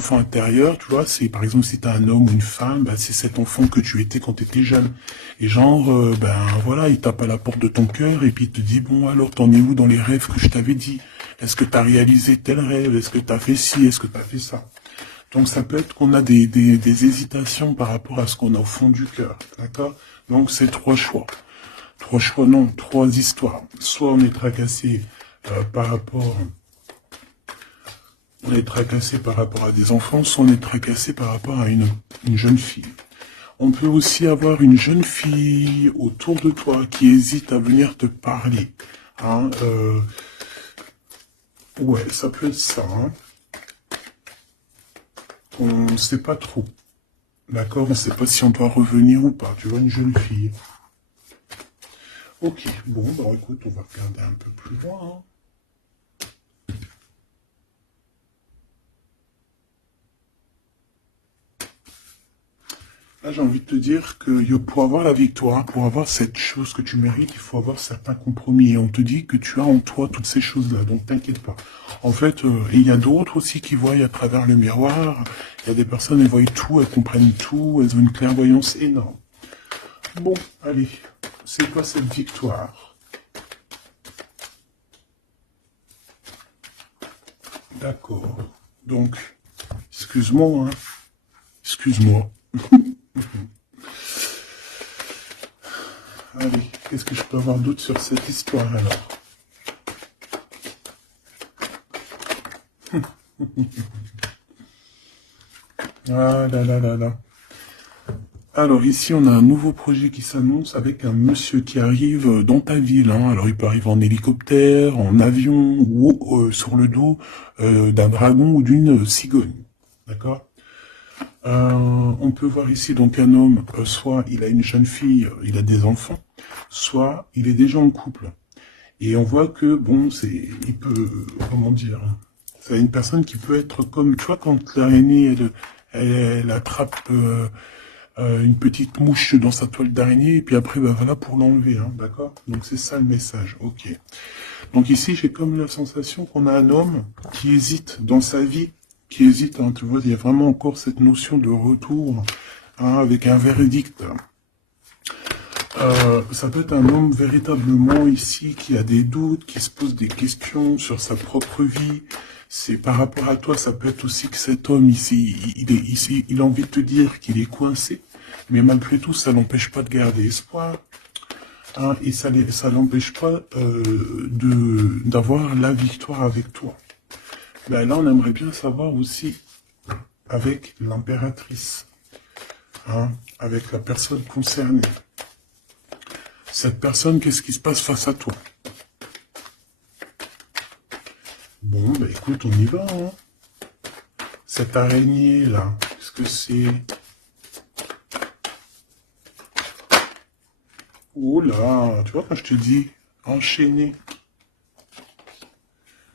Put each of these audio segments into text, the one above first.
enfant intérieur, tu vois, c'est par exemple si tu as un homme ou une femme, ben, c'est cet enfant que tu étais quand tu étais jeune. Et genre, ben voilà, il tape à la porte de ton cœur et puis il te dit, bon alors t'en es où dans les rêves que je t'avais dit? Est-ce que tu as réalisé tel rêve? Est-ce que tu as fait ci? Est-ce que tu as fait ça? Donc ça peut être qu'on a des hésitations par rapport à ce qu'on a au fond du cœur, d'accord? Donc c'est trois choix. Trois choix, non, trois histoires. Soit on est tracassé par rapport... On est tracassé par rapport à des enfants, soit on est tracassé par rapport à une jeune fille. On peut aussi avoir une jeune fille autour de toi qui hésite à venir te parler. Hein, ouais, ça peut être ça. Hein. On ne sait pas trop. D'accord, on ne sait pas si on doit revenir ou pas. Tu vois, une jeune fille. Ok, bon, bah écoute, on va regarder un peu plus loin. Hein. Là, j'ai envie de te dire que pour avoir la victoire, pour avoir cette chose que tu mérites, il faut avoir certains compromis. Et on te dit que tu as en toi toutes ces choses-là, donc t'inquiète pas. En fait, et il y a d'autres aussi qui voient à travers le miroir. Il y a des personnes, elles voient tout, elles comprennent tout, elles ont une clairvoyance énorme. Bon, allez, c'est quoi cette victoire? D'accord. Donc, excuse-moi, hein. Excuse-moi. Allez, qu'est-ce que je peux avoir d'autre sur cette histoire alors? Ah là là là là. Alors ici, on a un nouveau projet qui s'annonce avec un monsieur qui arrive dans ta ville. Hein. Alors il peut arriver en hélicoptère, en avion ou sur le dos d'un dragon ou d'une cigogne. D'accord. On peut voir ici donc un homme, soit il a une jeune fille, il a des enfants, soit il est déjà en couple. Et on voit que, bon, il peut, comment dire, c'est une personne qui peut être comme, tu vois, quand l'araignée, elle attrape une petite mouche dans sa toile d'araignée, et puis après, ben voilà, pour l'enlever, hein, d'accord? Donc c'est ça le message, ok. Donc ici, j'ai comme la sensation qu'on a un homme qui hésite dans sa vie, qui hésite, hein, tu vois, il y a vraiment encore cette notion de retour, hein, avec un verdict. Ça peut être un homme véritablement ici qui a des doutes, qui se pose des questions sur sa propre vie. C'est par rapport à toi, ça peut être aussi que cet homme ici, il a envie de te dire qu'il est coincé, mais malgré tout, ça n'empêche pas de garder espoir. Hein, et ça n'empêche pas d'avoir la victoire avec toi. Ben là, on aimerait bien savoir aussi avec l'impératrice, hein, avec la personne concernée. Cette personne, qu'est-ce qui se passe face à toi? Bon, ben écoute, on y va. Hein. Cette araignée-là, qu'est-ce que c'est? Oh là, tu vois quand je te dis enchaîné.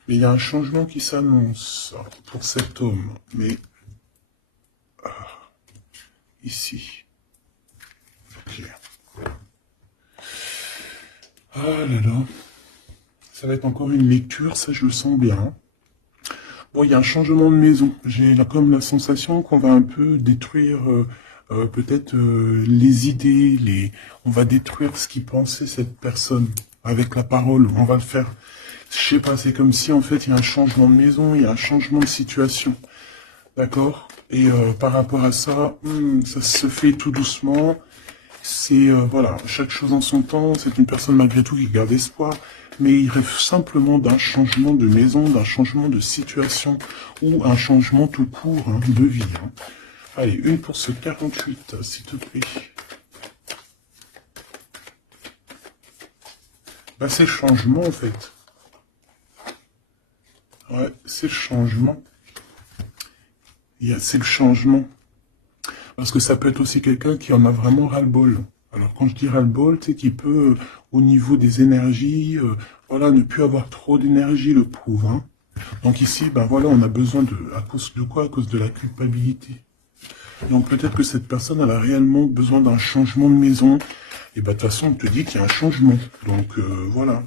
Mais il y a un changement qui s'annonce pour cet homme. Mais ici. Ok. Ah là là. Ça va être encore une lecture, ça je le sens bien. Bon, il y a un changement de maison. J'ai comme la sensation qu'on va un peu détruire peut-être les idées, on va détruire ce qui pensait cette personne avec la parole. On va le faire. Je sais pas, c'est comme si en fait il y a un changement de maison, il y a un changement de situation. D'accord? Et par rapport à ça, ça se fait tout doucement. C'est, voilà, chaque chose en son temps. C'est une personne malgré tout qui garde espoir. Mais il rêve simplement d'un changement de maison, d'un changement de situation ou un changement tout court hein, de vie. Hein. Allez, une pour ce 48, s'il te plaît. Bah, c'est le changement en fait. Ouais, c'est le changement. C'est le changement. Parce que ça peut être aussi quelqu'un qui en a vraiment ras-le-bol. Alors quand je dis ras-le-bol, tu sais, qui peut, au niveau des énergies, voilà, ne plus avoir trop d'énergie, le prouve. Hein. Donc ici, ben voilà, on a besoin à cause de quoi? À cause de la culpabilité. Donc peut-être que cette personne, elle a réellement besoin d'un changement de maison. Et ben de toute façon, on te dit qu'il y a un changement. Donc voilà.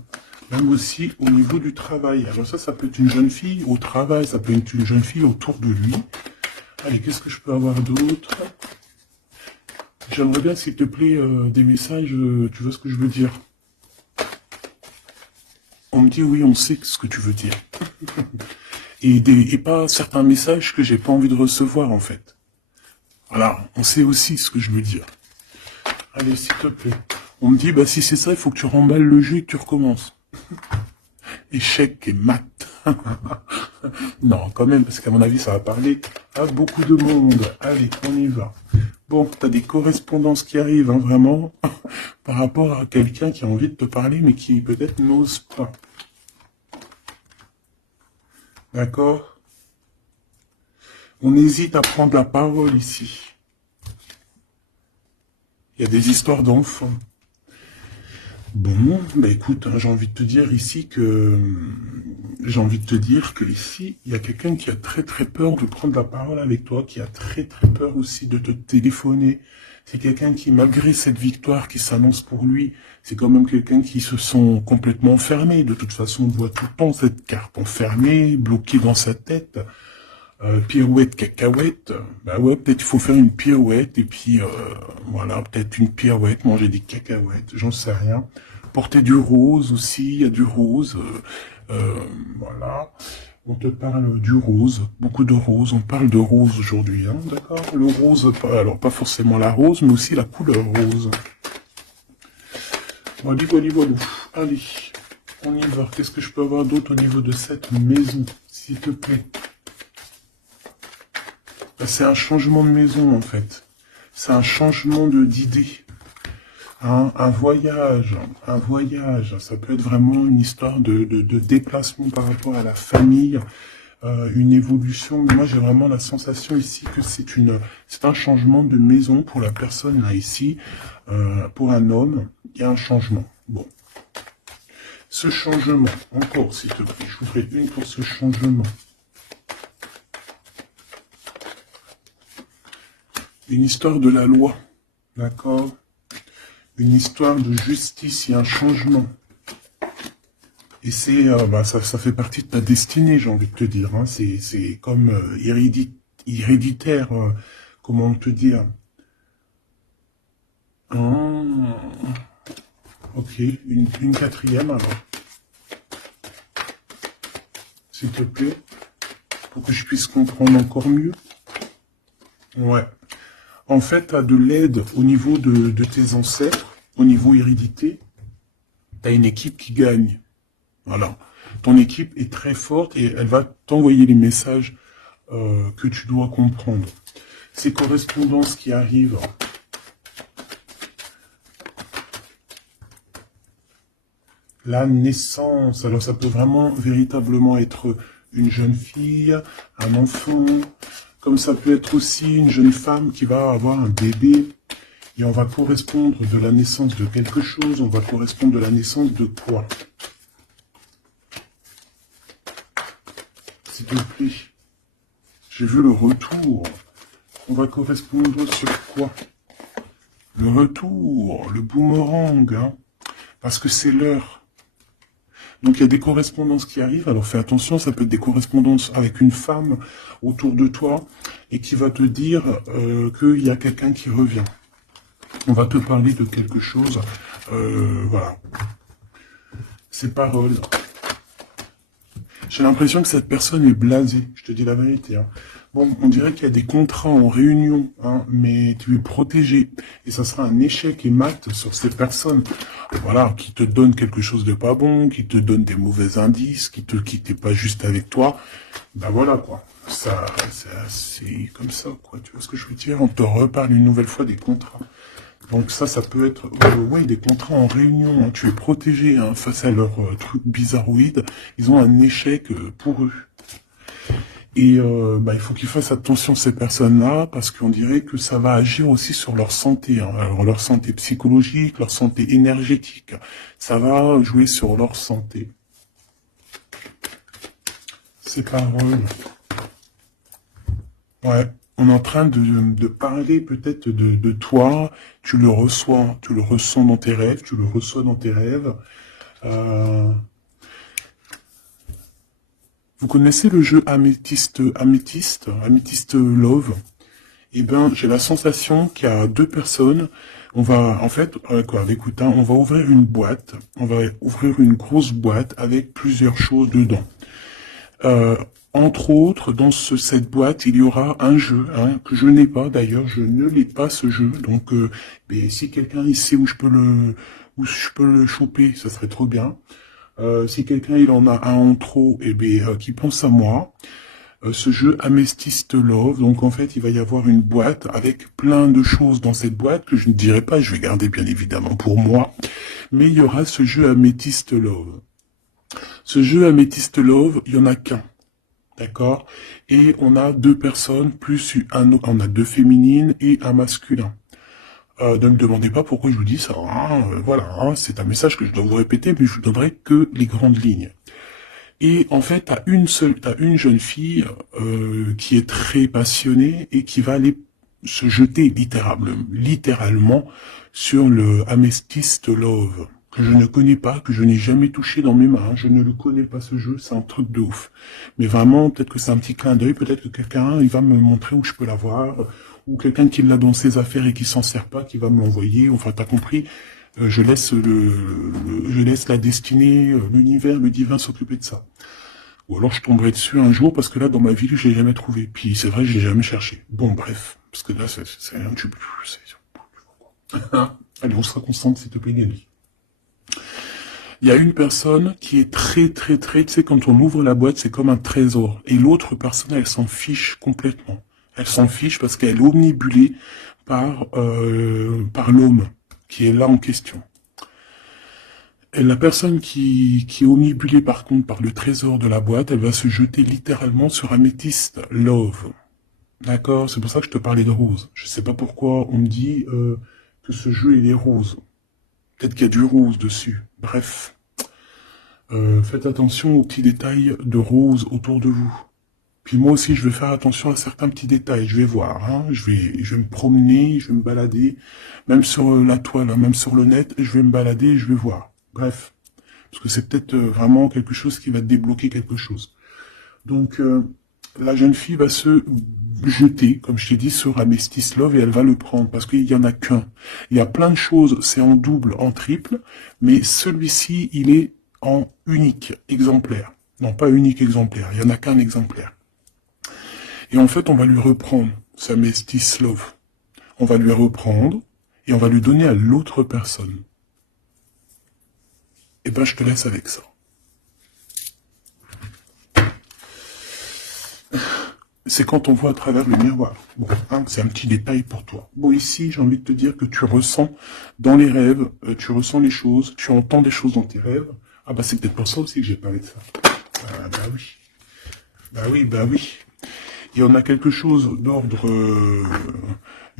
Même aussi au niveau du travail. Alors ça peut être une jeune fille au travail, ça peut être une jeune fille autour de lui. Allez, qu'est-ce que je peux avoir d'autre? J'aimerais bien, s'il te plaît, des messages, tu vois ce que je veux dire? On me dit oui, on sait ce que tu veux dire. Et pas certains messages que j'ai pas envie de recevoir, en fait. Voilà, on sait aussi ce que je veux dire. Allez, s'il te plaît. On me dit, bah si c'est ça, il faut que tu remballes le jeu et que tu recommences. Échec et maths. Non, quand même, parce qu'à mon avis, ça va parler à beaucoup de monde. Allez, on y va. Bon, t'as des correspondances qui arrivent, hein, vraiment, par rapport à quelqu'un qui a envie de te parler, mais qui peut-être n'ose pas. D'accord? On hésite à prendre la parole ici. Il y a des histoires d'enfants. Bon, bah écoute, hein, j'ai envie de te dire ici que ici, il y a quelqu'un qui a très très peur de prendre la parole avec toi, qui a très très peur aussi de te téléphoner. C'est quelqu'un qui, malgré cette victoire qui s'annonce pour lui, c'est quand même quelqu'un qui se sent complètement enfermé. De toute façon, on voit tout le temps cette carte enfermée, bloquée dans sa tête. Pirouette, cacahuète, bah ouais, peut-être il faut faire une pirouette, et puis voilà, peut-être une pirouette, manger des cacahuètes, j'en sais rien. Porter du rose aussi, il y a du rose, voilà. On te parle du rose, beaucoup de rose, on parle de rose aujourd'hui, hein, d'accord? Le rose, alors pas forcément la rose, mais aussi la couleur rose. Voilà, voilà. Allez, on y va. Qu'est-ce que je peux avoir d'autre au niveau de cette maison, s'il te plaît? C'est un changement de maison, en fait. C'est un changement d'idée. Hein, un voyage. Ça peut être vraiment une histoire de déplacement par rapport à la famille, une évolution. Moi, j'ai vraiment la sensation ici que c'est un changement de maison pour la personne là ici. Pour un homme, il y a un changement. Bon. Ce changement, encore, s'il te plaît, je voudrais une pour ce changement. Une histoire de la loi, d'accord? Une histoire de justice, il y a un changement. Et c'est, ça fait partie de ta destinée, j'ai envie de te dire. Hein. C'est comme héréditaire, comment te dire? Ok, une quatrième alors. S'il te plaît, pour que je puisse comprendre encore mieux. Ouais. En fait, tu as de l'aide au niveau de tes ancêtres, au niveau hérédité. Tu as une équipe qui gagne. Voilà. Ton équipe est très forte et elle va t'envoyer les messages que tu dois comprendre. Ces correspondances qui arrivent. La naissance. Alors, ça peut vraiment, véritablement être une jeune fille, un enfant, comme ça peut être aussi une jeune femme qui va avoir un bébé, et on va correspondre de la naissance de quelque chose, on va correspondre de la naissance de quoi? S'il te plaît. J'ai vu le retour. On va correspondre sur quoi? Le retour, le boomerang, hein, parce que c'est l'heure. Donc il y a des correspondances qui arrivent, alors fais attention, ça peut être des correspondances avec une femme autour de toi, et qui va te dire qu'il y a quelqu'un qui revient. On va te parler de quelque chose, voilà. Ces paroles. J'ai l'impression que cette personne est blasée, je te dis la vérité. Hein. Bon, on dirait qu'il y a des contrats en réunion, hein, mais tu es protégé. Et ça sera un échec et mat sur ces personnes, voilà, qui te donnent quelque chose de pas bon, qui te donnent des mauvais indices, qui te quittent pas juste avec toi. Ben voilà, quoi. Ça, c'est comme ça, quoi. Tu vois ce que je veux dire? On te reparle une nouvelle fois des contrats. Donc ça peut être ouais, des contrats en réunion. Hein. Tu es protégé hein, face à leurs trucs bizarroïdes. Ils ont un échec pour eux. Et il faut qu'ils fassent attention ces personnes-là parce qu'on dirait que ça va agir aussi sur leur santé. Hein. Alors leur santé psychologique, leur santé énergétique. Ça va jouer sur leur santé. Ces paroles. Ouais. On est en train de parler peut-être de toi, tu le ressens dans tes rêves, tu le reçois dans tes rêves. Vous connaissez le jeu Amethyst Love? Eh ben, j'ai la sensation qu'il y a deux personnes. On va, en fait, écoute, hein, on va ouvrir une boîte. On va ouvrir une grosse boîte avec plusieurs choses dedans. Euh, Entre autres, dans cette boîte, il y aura un jeu, hein, que je n'ai pas d'ailleurs, je ne l'ai pas ce jeu. Donc, mais si quelqu'un il sait où je peux le choper, ça serait trop bien. Si quelqu'un il en a un en trop, eh bien, qui pense à moi. Ce jeu Amethyst Love, donc en fait, il va y avoir une boîte avec plein de choses dans cette boîte que je ne dirai pas, je vais garder bien évidemment pour moi. Mais il y aura ce jeu Amethyst Love. Ce jeu Amethyst Love, il y en a qu'un. D'accord? Et on a deux personnes, plus on a deux féminines et un masculin. Ne me demandez pas pourquoi je vous dis ça. Hein, voilà, hein, c'est un message que je dois vous répéter, mais je vous donnerai que les grandes lignes. Et en fait, t'as une jeune fille qui est très passionnée et qui va aller se jeter littéralement sur le Amethyst Love, que je ne connais pas, que je n'ai jamais touché dans mes mains. Je ne le connais pas ce jeu, c'est un truc de ouf. Mais vraiment, peut-être que c'est un petit clin d'œil, peut-être que quelqu'un, il va me montrer où je peux l'avoir, ou quelqu'un qui l'a dans ses affaires et qui s'en sert pas, qui va me l'envoyer. Enfin, t'as compris. Je laisse je laisse la destinée, l'univers, le divin s'occuper de ça. Ou alors je tomberai dessus un jour parce que là dans ma vie je l'ai jamais trouvé. Puis c'est vrai je l'ai jamais cherché. Bon bref, parce que là c'est un tube. Allez on sera constante s'il te plaît Nelly. Il y a une personne qui est très, tu sais quand on ouvre la boîte c'est comme un trésor. Et l'autre personne elle s'en fiche complètement. Elle s'en fiche parce qu'elle est omnibulée par l'homme qui est là en question. Et la personne qui est omnibulée par contre par le trésor de la boîte, elle va se jeter littéralement sur Amethyst Love. D'accord? C'est pour ça que je te parlais de rose. Je sais pas pourquoi on me dit que ce jeu il est rose. Peut-être qu'il y a du rose dessus. Bref. Faites attention aux petits détails de rose autour de vous. Puis moi aussi, je vais faire attention à certains petits détails. Je vais voir, hein. Je vais me promener, je vais me balader. Même sur la toile, hein, même sur le net, je vais me balader et je vais voir. Bref. Parce que c'est peut-être vraiment quelque chose qui va débloquer quelque chose. Donc, la jeune fille va se jeter, comme je t'ai dit, sur Amethyst Love et elle va le prendre parce qu'il y en a qu'un. Il y a plein de choses, c'est en double, en triple, mais celui-ci, il est en unique exemplaire. Non, pas unique exemplaire, il n'y en a qu'un exemplaire. Et en fait, on va lui reprendre sa Amethyst Love. On va lui reprendre et on va lui donner à l'autre personne. Eh ben, je te laisse avec ça. C'est quand on voit à travers le miroir. Bon, hein, c'est un petit détail pour toi. Bon, ici, j'ai envie de te dire que tu ressens dans les rêves, tu ressens les choses, tu entends des choses dans tes rêves. Ah bah c'est peut-être pour ça aussi que j'ai parlé de ça. Ah bah oui. Bah oui, bah oui. Il y en a quelque chose d'ordre,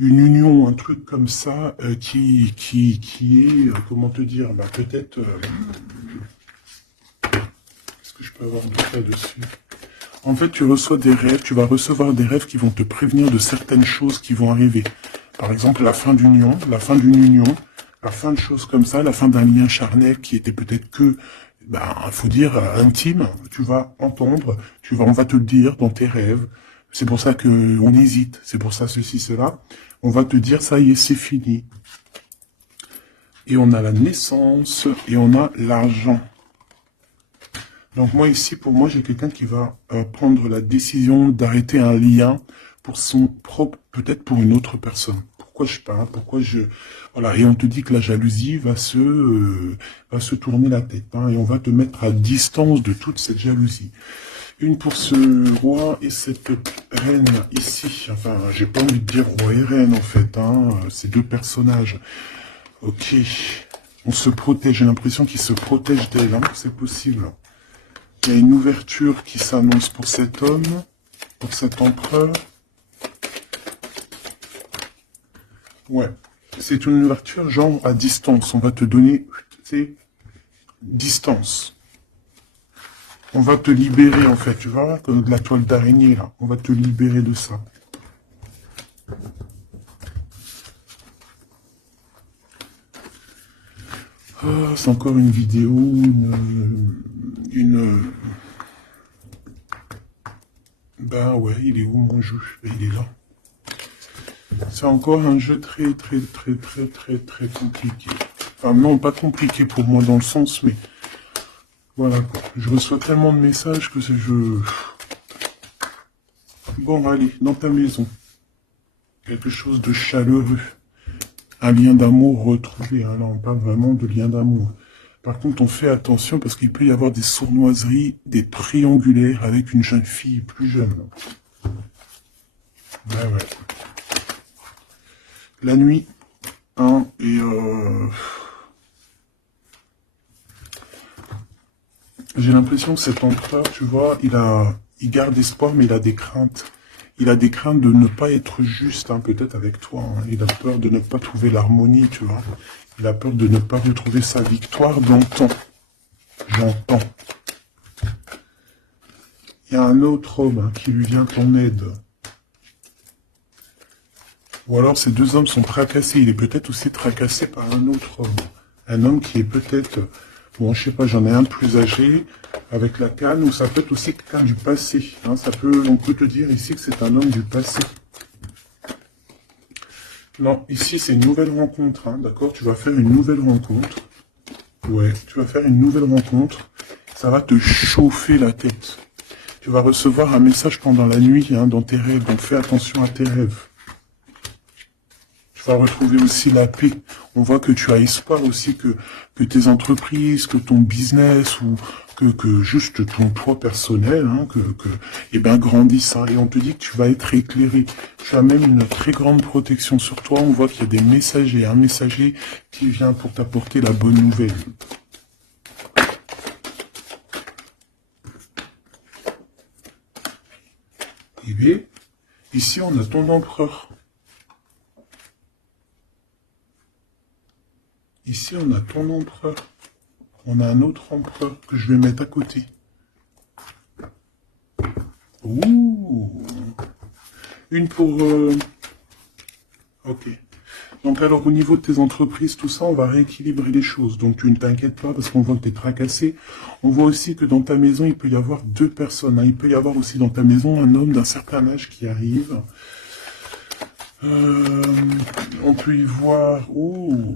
une union, un truc comme ça, qui est, comment te dire, bah peut-être, est-ce que je peux avoir du cas dessus? En fait, tu reçois des rêves, tu vas recevoir des rêves qui vont te prévenir de certaines choses qui vont arriver. Par exemple, la fin d'une union, la fin de choses comme ça, la fin d'un lien charnel qui était peut-être que, ben, faut dire, intime. Tu vas entendre, on va te le dire dans tes rêves. C'est pour ça que on hésite, c'est pour ça ceci, cela. On va te dire, ça y est, c'est fini. Et on a la naissance, et on a l'argent. Donc moi ici, pour moi, j'ai quelqu'un qui va prendre la décision d'arrêter un lien pour son propre, peut-être pour une autre personne. Pourquoi je parle, voilà. Et on te dit que la jalousie va se tourner la tête, hein, et on va te mettre à distance de toute cette jalousie. Une pour ce roi et cette reine ici. Enfin, j'ai pas envie de dire roi et reine en fait, hein, ces deux personnages. Ok, on se protège. J'ai l'impression qu'ils se protègent d'elle, hein, c'est possible. Il y a une ouverture qui s'annonce pour cet homme, pour cet empereur. Ouais, c'est une ouverture genre à distance. On va te donner, tu sais, distance. On va te libérer en fait, tu vois, comme de la toile d'araignée là. On va te libérer de ça. Ah, c'est encore une vidéo, une Ben ouais, il est où mon jeu? Ben, il est là. C'est encore un jeu très très très très très très compliqué. Enfin non, pas compliqué pour moi dans le sens, mais voilà quoi. Je reçois tellement de messages que c'est je... Bon allez, dans ta maison. Quelque chose de chaleureux. Un lien d'amour retrouvé. Hein. Là on parle vraiment de lien d'amour. Par contre, on fait attention parce qu'il peut y avoir des sournoiseries, des triangulaires avec une jeune fille plus jeune. Ben ouais. La nuit, hein, et j'ai l'impression que cet empereur, tu vois, il garde espoir, mais il a des craintes. Il a des craintes de ne pas être juste, hein, peut-être avec toi. Hein. Il a peur de ne pas trouver l'harmonie, tu vois. Il a peur de ne pas retrouver sa victoire dans le temps. J'entends. Il y a un autre homme hein, qui lui vient en aide. Ou alors ces deux hommes sont tracassés. Il est peut-être aussi tracassé par un autre homme. Un homme qui est peut-être... Bon, je sais pas, j'en ai un plus âgé, avec la canne, ou ça peut être aussi quelqu'un du passé. Hein, on peut te dire ici que c'est un homme du passé. Non, ici c'est une nouvelle rencontre, hein, d'accord? Tu vas faire une nouvelle rencontre. Ouais, tu vas faire une nouvelle rencontre. Ça va te chauffer la tête. Tu vas recevoir un message pendant la nuit, hein, dans tes rêves, donc fais attention à tes rêves. Tu vas retrouver aussi la paix. On voit que tu as espoir aussi que tes entreprises, que ton business ou que juste ton toi personnel, hein, eh ben, grandissent. Hein, et on te dit que tu vas être éclairé. Tu as même une très grande protection sur toi. On voit qu'il y a des messagers, un messager qui vient pour t'apporter la bonne nouvelle. Et bien, ici on a ton empereur. Ici, on a ton empereur. On a un autre empereur que je vais mettre à côté. Ouh. Une pour... Ok. Donc alors, au niveau de tes entreprises, tout ça, on va rééquilibrer les choses. Donc, tu ne t'inquiètes pas parce qu'on voit que tu es tracassé. On voit aussi que dans ta maison, il peut y avoir deux personnes. Hein. Il peut y avoir aussi dans ta maison un homme d'un certain âge qui arrive. On peut y voir... Oh.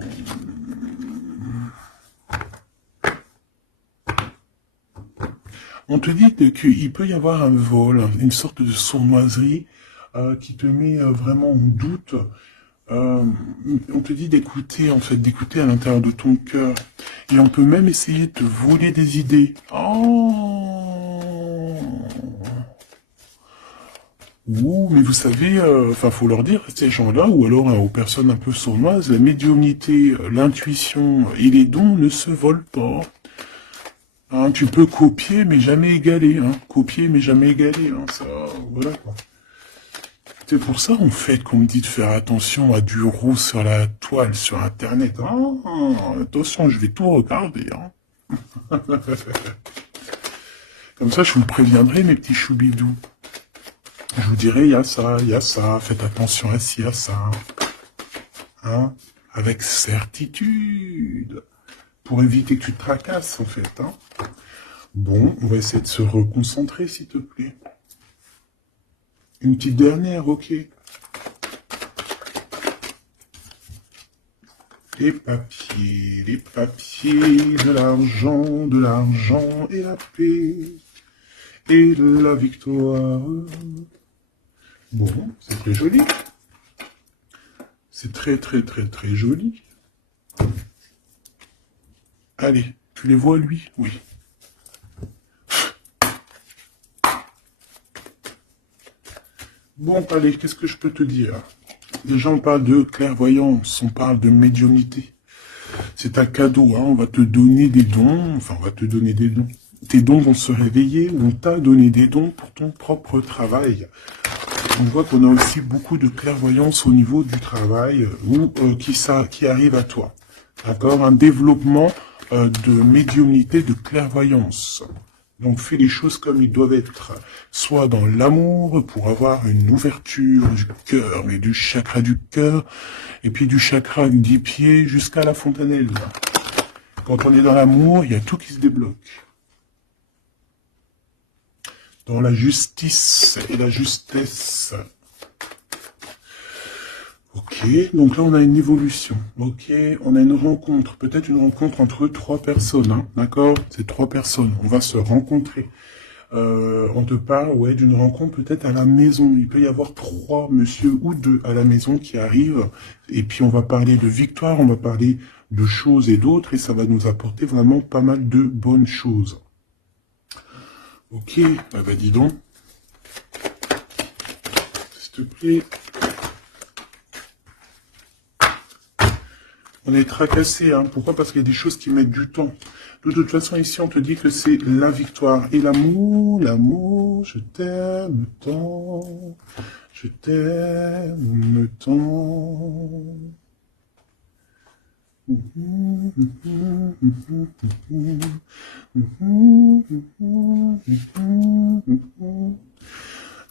On te dit qu'il peut y avoir un vol, une sorte de sournoiserie qui te met vraiment en doute. On te dit d'écouter, en fait, d'écouter à l'intérieur de ton cœur. Et on peut même essayer de te voler des idées. Oh. Ouh, mais vous savez, enfin, faut leur dire, ces gens-là, ou alors aux personnes un peu sournoises, la médiumnité, l'intuition et les dons ne se volent pas. Hein, tu peux copier, mais jamais égaler. Hein. Copier, mais jamais égaler. Hein. Ça, voilà, quoi. C'est pour ça, en fait, qu'on me dit de faire attention à du roux sur la toile, sur Internet. Ah, attention, je vais tout regarder. Hein. Comme ça, je vous préviendrai, mes petits choubidous. Je vous dirai, il y a ça, faites attention à ci, à ça. Hein. Avec certitude. Pour éviter que tu te tracasses, en fait. Hein. Bon, on va essayer de se reconcentrer, s'il te plaît. Une petite dernière, ok. Les papiers, de l'argent et la paix, et la victoire. Bon, c'est très joli. C'est très, très, très, très joli. Allez, tu les vois, lui? Oui. Bon, allez, qu'est-ce que je peux te dire? Déjà, on parle de clairvoyance, on parle de médiumnité. C'est un cadeau, hein, on va te donner des dons, enfin, on va te donner des dons. Tes dons vont se réveiller, on t'a donné des dons pour ton propre travail. On voit qu'on a aussi beaucoup de clairvoyance au niveau du travail qui arrive à toi. D'accord? Un développement de médiumnité, de clairvoyance. Donc fais les choses comme ils doivent être. Soit dans l'amour, pour avoir une ouverture du cœur, mais du chakra du cœur, et puis du chakra du pied jusqu'à la fontanelle. Quand on est dans l'amour, il y a tout qui se débloque. dans la justice et la justesse. Ok, donc là on a une évolution. Ok, on a une rencontre, peut-être une rencontre entre 3 personnes, hein, d'accord? C'est 3 personnes, on va se rencontrer. On te parle, ouais, d'une rencontre peut-être à la maison. Il peut y avoir 3 monsieur ou 2 à la maison qui arrivent. Et puis on va parler de victoire, on va parler de choses et d'autres, et ça va nous apporter vraiment pas mal de bonnes choses. Ok, bah dis donc. S'il te plaît. On est tracassé, hein. Pourquoi? Parce qu'il y a des choses qui mettent du temps. De toute façon, ici, on te dit que c'est la victoire. Et l'amour, je t'aime tant, je t'aime tant.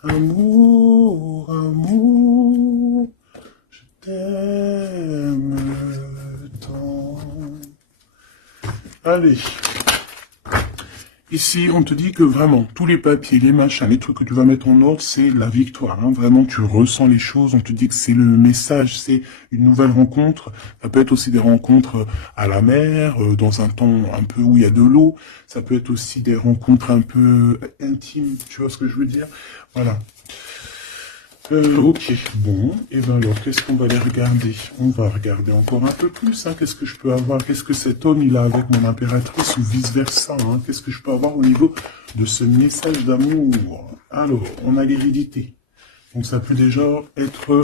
Amour, amour, je t'aime tant. Allez. Ici, on te dit que vraiment, tous les papiers, les machins, les trucs que tu vas mettre en ordre, c'est la victoire. Hein. Vraiment, tu ressens les choses. On te dit que c'est le message, c'est une nouvelle rencontre. Ça peut être aussi des rencontres à la mer, dans un temps un peu où il y a de l'eau. Ça peut être aussi des rencontres un peu intimes. Tu vois ce que je veux dire? Voilà. Ok, bon, et ben alors, qu'est-ce qu'on va aller regarder? On va regarder encore un peu plus, hein, qu'est-ce que je peux avoir? Qu'est-ce que cet homme, il a avec mon impératrice, ou vice-versa, hein? Qu'est-ce que je peux avoir au niveau de ce message d'amour? Alors, on a l'hérédité. Donc ça peut déjà être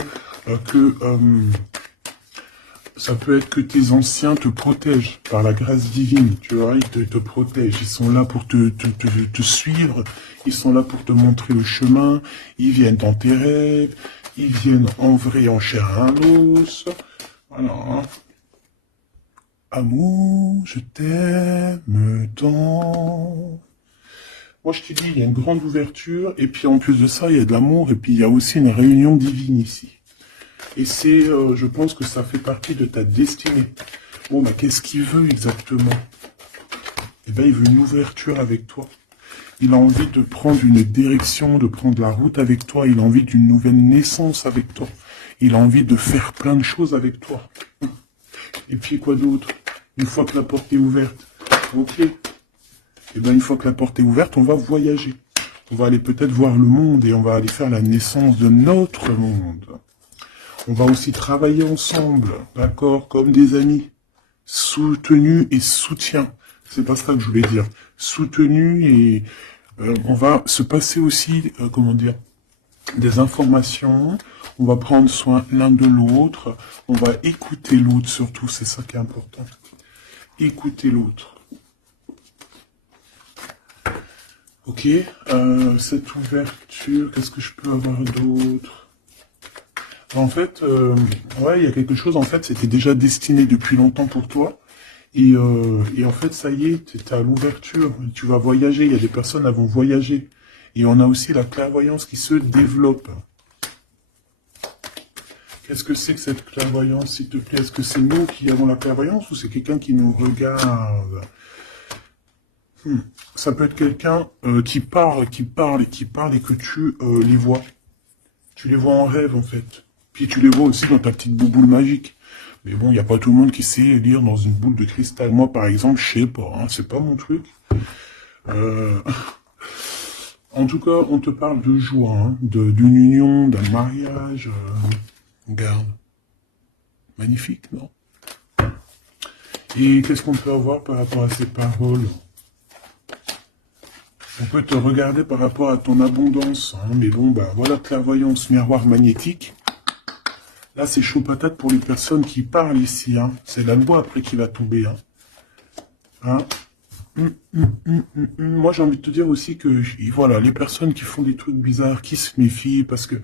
ça peut être que tes anciens te protègent par la grâce divine, tu vois, ils te protègent, ils sont là pour te suivre, ils sont là pour te montrer le chemin, ils viennent dans tes rêves, ils viennent en vrai, en chair et en os, voilà. Hein. Amour, je t'aime tant. Moi je te dis, il y a une grande ouverture, et puis en plus de ça, il y a de l'amour, et puis il y a aussi une réunion divine ici. Et c'est, je pense que ça fait partie de ta destinée. Bon, bah, qu'est-ce qu'il veut exactement? Eh ben, il veut une ouverture avec toi. Il a envie de prendre une direction, de prendre la route avec toi. Il a envie d'une nouvelle naissance avec toi. Il a envie de faire plein de choses avec toi. Et puis, quoi d'autre? Une fois que la porte est ouverte. Ok. Eh ben, une fois que la porte est ouverte, on va voyager. On va aller peut-être voir le monde et on va aller faire la naissance de notre monde. On va aussi travailler ensemble, d'accord, comme des amis, soutenus et soutien. C'est pas ça que je voulais dire. Soutenus et on va se passer aussi, comment dire, des informations. On va prendre soin l'un de l'autre. On va écouter l'autre surtout, c'est ça qui est important. Écouter l'autre. Ok, cette ouverture, qu'est-ce que je peux avoir d'autre? En fait, ouais, il y a quelque chose, en fait, c'était déjà destiné depuis longtemps pour toi. Et en fait, ça y est, tu es à l'ouverture, tu vas voyager, il y a des personnes qui vont voyager. Et on a aussi la clairvoyance qui se développe. Qu'est-ce que c'est que cette clairvoyance, s'il te plaît? Est-ce que c'est nous qui avons la clairvoyance ou c'est quelqu'un qui nous regarde? Ça peut être quelqu'un qui parle et que tu les vois. Tu les vois en rêve, en fait. Puis tu les vois aussi dans ta petite bouboule magique. Mais bon, il n'y a pas tout le monde qui sait lire dans une boule de cristal. Moi, par exemple, je sais pas, hein, c'est pas mon truc. En tout cas, on te parle de joie, hein, d'une union, d'un mariage. Regarde. Magnifique, non? Et qu'est-ce qu'on peut avoir par rapport à ces paroles? On peut te regarder par rapport à ton abondance. Hein, mais bon, bah voilà, clairvoyance, miroir magnétique. Là, c'est chaud patate pour les personnes qui parlent ici. Hein. C'est la loi après qui va tomber. Hein. Hein. Moi, j'ai envie de te dire aussi que, voilà, les personnes qui font des trucs bizarres, qui se méfient, parce que,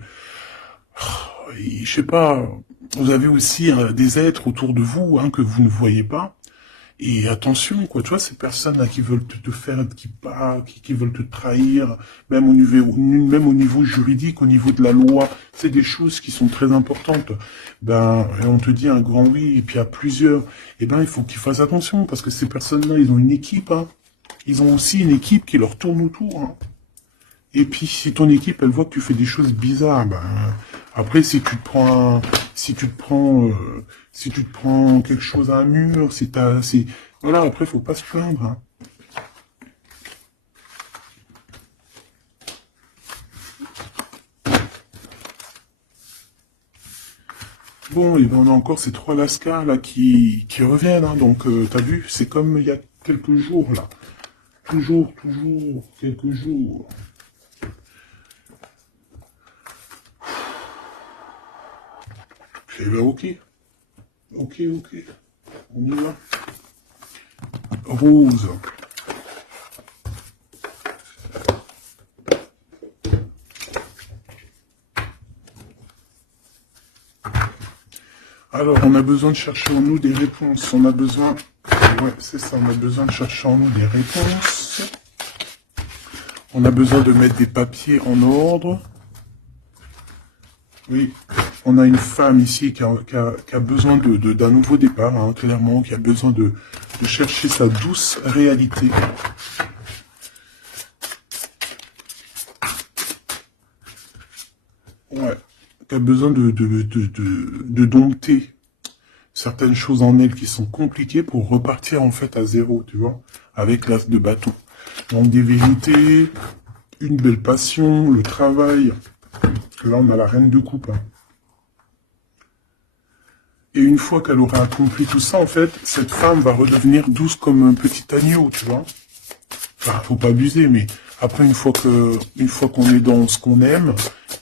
je sais pas, vous avez aussi des êtres autour de vous hein, que vous ne voyez pas. Et attention, quoi, tu vois, ces personnes-là qui veulent te faire, qui veulent te trahir, même au niveau juridique, au niveau de la loi, c'est des choses qui sont très importantes. Ben, on te dit un grand oui, et puis à plusieurs, eh ben, il faut qu'ils fassent attention, parce que ces personnes-là, ils ont une équipe, hein. Ils ont aussi une équipe qui leur tourne autour, hein. Et puis, si ton équipe, elle voit que tu fais des choses bizarres, ben, après, si tu te prends, si tu te prends quelque chose à un mur, voilà, après, faut pas se plaindre, hein. Bon, et ben, on a encore ces 3 lascars, là, qui reviennent, hein. Donc, t'as vu, c'est comme il y a quelques jours, là. Toujours, quelques jours. Eh ben, ok. Ok. On y va. Rose. Alors, on a besoin de chercher en nous des réponses. On a besoin... Ouais, c'est ça, on a besoin de chercher en nous des réponses. On a besoin de mettre des papiers en ordre. Oui, on a une femme ici qui a besoin d'un nouveau départ, hein, clairement, qui a besoin de chercher sa douce réalité. Ouais, qui a besoin de dompter certaines choses en elle qui sont compliquées pour repartir en fait à zéro, tu vois, avec l'as de bâton. Donc des vérités, une belle passion, le travail. Là, on a la reine de coupe, hein. Et une fois qu'elle aura accompli tout ça, en fait, cette femme va redevenir douce comme un petit agneau, tu vois. Enfin, faut pas abuser, mais après, une fois qu'on est dans ce qu'on aime,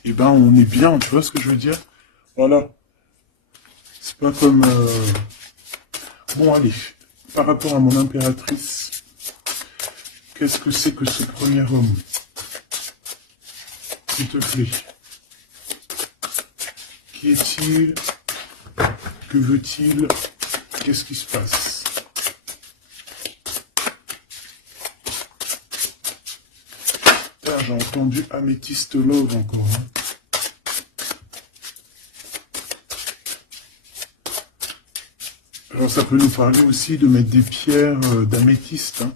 eh ben, on est bien, tu vois ce que je veux dire? Voilà. C'est pas comme... Bon, allez. Par rapport à mon impératrice, qu'est-ce que c'est que ce premier homme? S'il te plaît. Qui est-il? Que veut-il? Qu'est-ce qui se passe? Putain, j'ai entendu Améthyste Love encore, hein. Alors ça peut nous parler aussi de mettre des pierres d'améthyste, hein.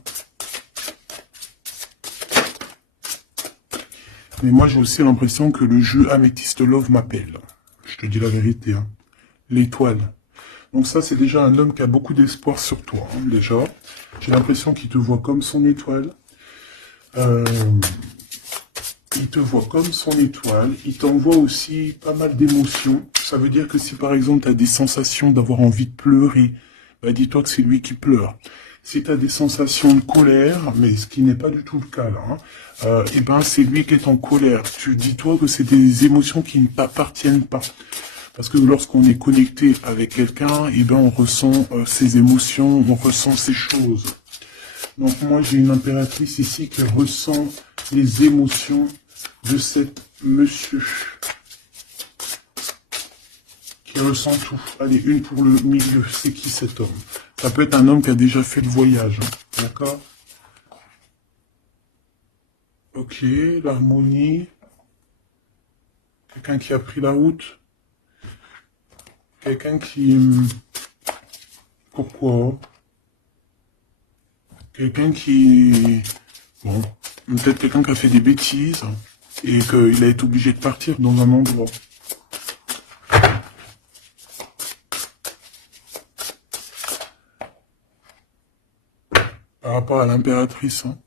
Mais moi j'ai aussi l'impression que le jeu Améthyste Love m'appelle. Je te dis la vérité, hein. L'étoile. Donc ça, c'est déjà un homme qui a beaucoup d'espoir sur toi, hein, déjà. J'ai l'impression qu'il te voit comme son étoile. Il te voit comme son étoile. Il t'envoie aussi pas mal d'émotions. Ça veut dire que si par exemple tu as des sensations d'avoir envie de pleurer, bah dis-toi que c'est lui qui pleure. Si tu as des sensations de colère, mais ce qui n'est pas du tout le cas là, hein, et ben c'est lui qui est en colère. Tu dis-toi que c'est des émotions qui ne t'appartiennent pas. Parce que lorsqu'on est connecté avec quelqu'un, eh ben on ressent ses émotions, on ressent ses choses. Donc moi j'ai une impératrice ici qui ressent les émotions de cet monsieur. Qui ressent tout. Allez, une pour le milieu. C'est qui cet homme? Ça peut être un homme qui a déjà fait le voyage, hein. D'accord? Ok, l'harmonie. Quelqu'un qui a pris la route. Quelqu'un qui... Pourquoi? Quelqu'un qui... Bon, peut-être quelqu'un qui a fait des bêtises et qu'il a été obligé de partir dans un endroit. Par rapport à l'impératrice, hein.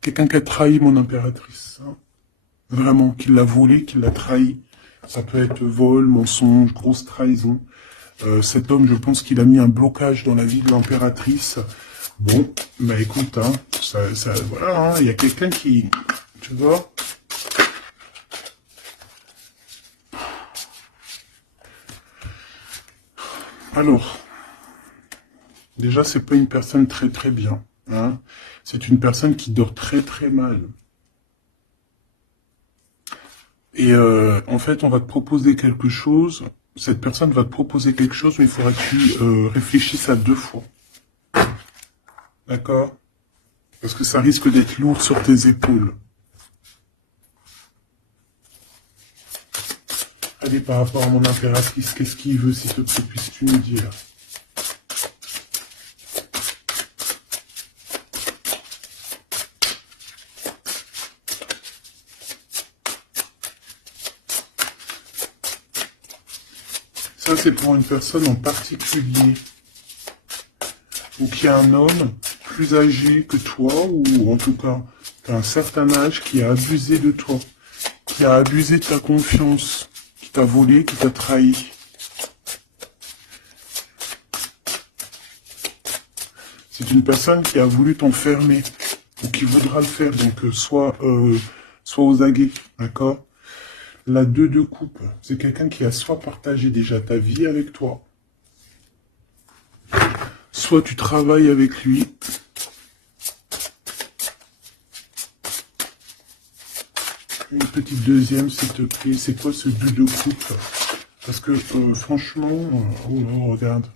Quelqu'un qui a trahi mon impératrice, hein. Vraiment, qui l'a volé, qui l'a trahi. Ça peut être vol, mensonge, grosse trahison. Cet homme, je pense qu'il a mis un blocage dans la vie de l'impératrice. Bon, bah écoute, hein, voilà, hein, il y a quelqu'un qui, tu vois. Alors, déjà, c'est pas une personne très très bien, hein. C'est une personne qui dort très très mal. Et en fait, on va te proposer quelque chose. Cette personne va te proposer quelque chose, mais il faudra que tu réfléchisses à 2 fois. D'accord? Parce que ça risque d'être lourd sur tes épaules. Allez, par rapport à mon impératrice, qu'est-ce qu'il veut, s'il te plaît, puisses-tu me dire? Ça, c'est pour une personne en particulier. Ou qui a un homme plus âgé que toi, ou en tout cas, qui a un certain âge, qui a abusé de toi, qui a abusé de ta confiance, qui t'a volé, qui t'a trahi. C'est une personne qui a voulu t'enfermer, ou qui voudra le faire, donc soit aux aguets, d'accord? La 2 de coupe, c'est quelqu'un qui a soit partagé déjà ta vie avec toi, soit tu travailles avec lui. Une petite deuxième, s'il te plaît. C'est quoi ce 2 de coupe? Parce que, franchement... oh là, regarde.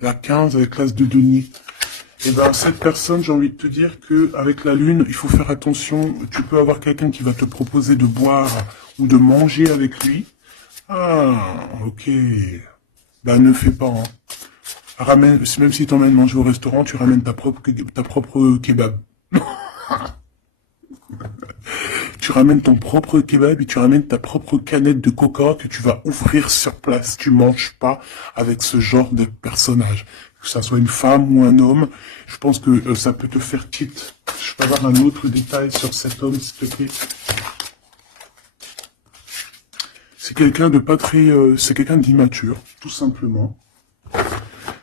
La 15 avec l'as de denier. Et ben, cette personne, j'ai envie de te dire que avec la lune, il faut faire attention. Tu peux avoir quelqu'un qui va te proposer de boire ou de manger avec lui. Ah, ok. Ben, ne fais pas, hein. Ramène, même si tu emmènes manger au restaurant, tu ramènes ta propre kebab. Tu ramènes ton propre kebab et tu ramènes ta propre canette de coca que tu vas ouvrir sur place. Tu manges pas avec ce genre de personnage. Que ça soit une femme ou un homme, je pense que ça peut te faire tilt. Je peux avoir un autre détail sur cet homme, s'il te plaît. C'est quelqu'un de pas très... c'est quelqu'un d'immature, tout simplement.